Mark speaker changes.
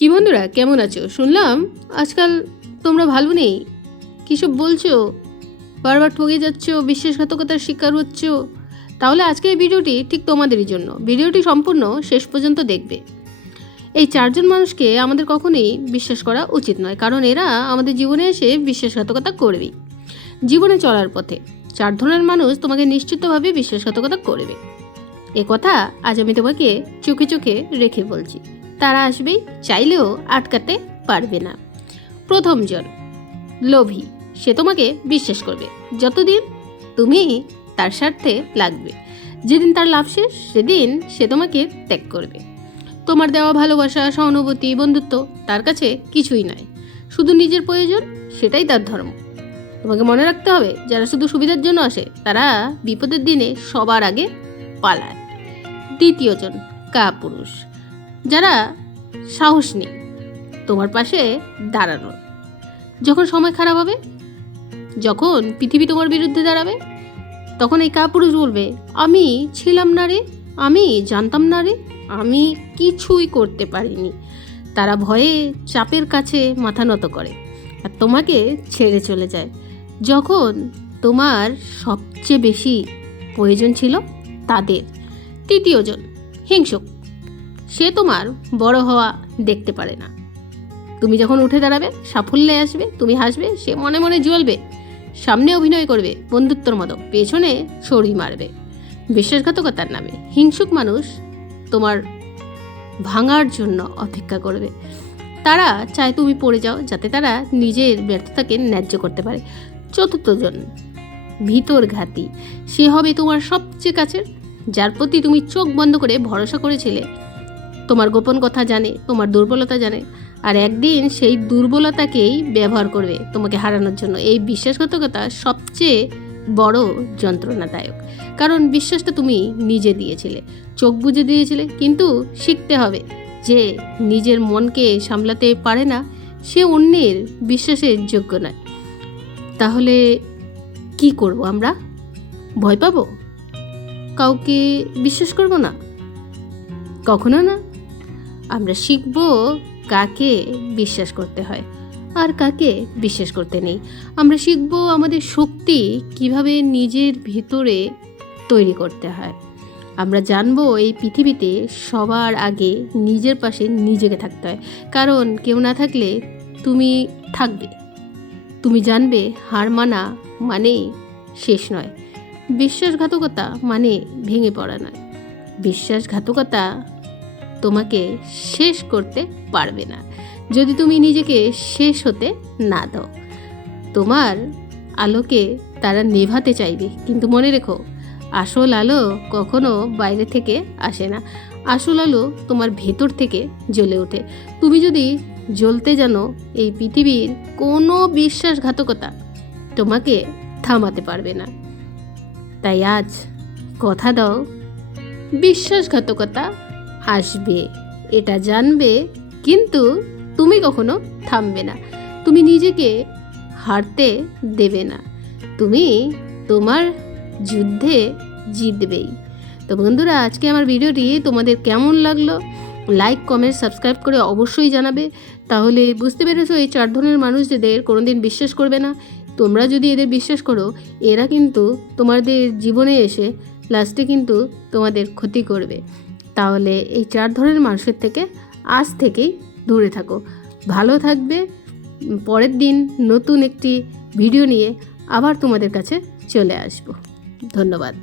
Speaker 1: কি বন্ধুরা, কেমন আছো? শুনলাম আজকাল তোমরা ভালো নেই। কিসব বলছো? বারবার ঠকে যাচ্ছ, বিশ্বাসঘাতকতার শিকার হচ্ছ। তাহলে আজকের ভিডিওটি ঠিক তোমাদেরই জন্য। ভিডিওটি সম্পূর্ণ শেষ পর্যন্ত দেখবে। এই চারজন মানুষকে আমাদের কখনোই বিশ্বাস করা উচিত নয়, কারণ এরা আমাদের জীবনে এসে বিশ্বাসঘাতকতা করবেই জীবনে চলার পথে চার ধরনের মানুষ তোমাকে নিশ্চিতভাবে বিশ্বাসঘাতকতা করবে। এ কথা আজ আমি তোমাকে চোখে চোখে রেখে বলছি। তারা আসবেই চাইলেও আটকাতে পারবে না। প্রথমজন লোভী, সে তোমাকে বিশ্বাস করবে। যতদিন তুমি তার স্বার্থে লাগবে, যেদিন তার লাভ শেষ, সেদিন সে তোমাকে ত্যাগ করবে। তোমার দেওয়া ভালোবাসা, সহানুভূতি, বন্ধুত্ব তার কাছে কিছুই নয়। শুধু নিজের প্রয়োজন, সেটাই তার ধর্ম। তোমাকে মনে রাখতে হবে, যারা শুধু সুবিধার জন্য আসে, তারা বিপদের দিনে সবার আগে পালায়। দ্বিতীয়জন কাপুরুষ। যারা সাহস নেই, তোমার পাশে দাঁড়ানোর। যখন সময় খারাপ হবে, যখন পৃথিবী তোমার বিরুদ্ধে দাঁড়াবে, তখন এই কাপুরুষ বলবে, আমি ছিলাম না রে, আমি জানতাম না রে, আমি কিছুই করতে পারিনি। তারা ভয়ে চাপের কাছে মাথা নত করে আর তোমাকে ছেড়ে চলে যায়। যখন তোমার সবচেয়ে বেশি প্রয়োজন ছিল তাদের, তৃতীয়জন, হিংসুক সে তোমার বড় হওয়া দেখতে পারে না। তুমি যখন উঠে দাঁড়াবে, সাফল্যে আসবে, তুমি হাসবে, সে মনে মনে জ্বলবে, সামনে অভিনয় করবে, বন্ধুত্বর মতো, পেছনে ছড়ি মারবে। বিশ্বাসঘাতকতার নামে হিংসুক মানুষ তোমার ভাঙার জন্য অপেক্ষা করবে। তারা চায় তুমি পড়ে যাও, যাতে তারা নিজের ব্যর্থতাকে ন্যায্য করতে পারে। চতুর্থজন ভিতর ঘাতি। সে হবে তোমার সবচেয়ে কাছের, যার প্রতি তুমি চোখ বন্ধ করে ভরসা করেছিলে তোমার গোপন কথা জানে, তোমার দুর্বলতা জানে, আর একদিন সেই দুর্বলতাকেই ব্যবহার করবে তোমাকে হারানোর জন্য। এই বিশ্বাসঘাতকতা সবচেয়ে বড় যন্ত্রণাদায়ক। কারণ বিশ্বাসটা তুমি নিজে দিয়েছিলে, চোখ বুঝে দিয়েছিলে, কিন্তু শিখতে হবে যে নিজের মনকে সামলাতে পারে না, সে অন্যের বিশ্বাসের যোগ্য নয়। তাহলে কি করব আমরা? ভয় পাবো? কাউকে বিশ্বাস করব না? কখনো না? আমরা শিখব কাকে বিশ্বাস করতে হয় আর কাকে বিশ্বাস করতে নেই। আমরা শিখব আমাদের শক্তি কীভাবে নিজের ভিতরে তৈরি করতে হয়। আমরা জানব এই পৃথিবীতে সবার আগে নিজের পাশে নিজেকে থাকতে হয়। কারণ কেউ না থাকলে তুমি থাকবে। তুমি জানবে হার মানা মানে শেষ নয়। বিশ্বাসঘাতকতা মানে ভেঙে পড়া নয়। বিশ্বাসঘাতকতা তোমাকে শেষ করতে পারবে না। যদি তুমি নিজেকে শেষ হতে না দাও, তোমার আলোকে তারা নেভাতে চাইবে। কিন্তু মনে রেখো, আসল আলো কখনো বাইরে থেকে আসে না। আসল আলো তোমার ভেতর থেকে জ্বলে ওঠে। তুমি যদি জ্বলতে জানো, এই পৃথিবীর কোনো বিশ্বাসঘাতকতা তোমাকে থামাতে পারবে না। তাই আজ কথা দাও, বিশ্বাসঘাতকতা আসবে, এটা জানবে, কিন্তু তুমি কখনো থামবে না। তুমি নিজেকে হারতে দেবে না। তুমি তোমার যুদ্ধে জিতবেই। তো বন্ধুরা, আজকে আমার ভিডিওটি তোমাদের কেমন লাগল? লাইক কমেন্ট সাবস্ক্রাইব করে অবশ্যই জানাবে। তাহলে বুঝতে পেরেছ, এই চার ধরনের মানুষ যাদের কোনোদিন বিশ্বাস করবে না। তোমরা যদি এদের বিশ্বাস করো, এরা কিন্তু তোমাদের জীবনে এসে লাস্টে কিন্তু তোমাদের ক্ষতি করবে। তাহলে এই চার ধরনের মানুষের থেকে আজ থেকেই দূরে থাকো। ভালো থাকবে। পরের দিন নতুন একটি ভিডিও নিয়ে আবার তোমাদের কাছে চলে আসব। ধন্যবাদ।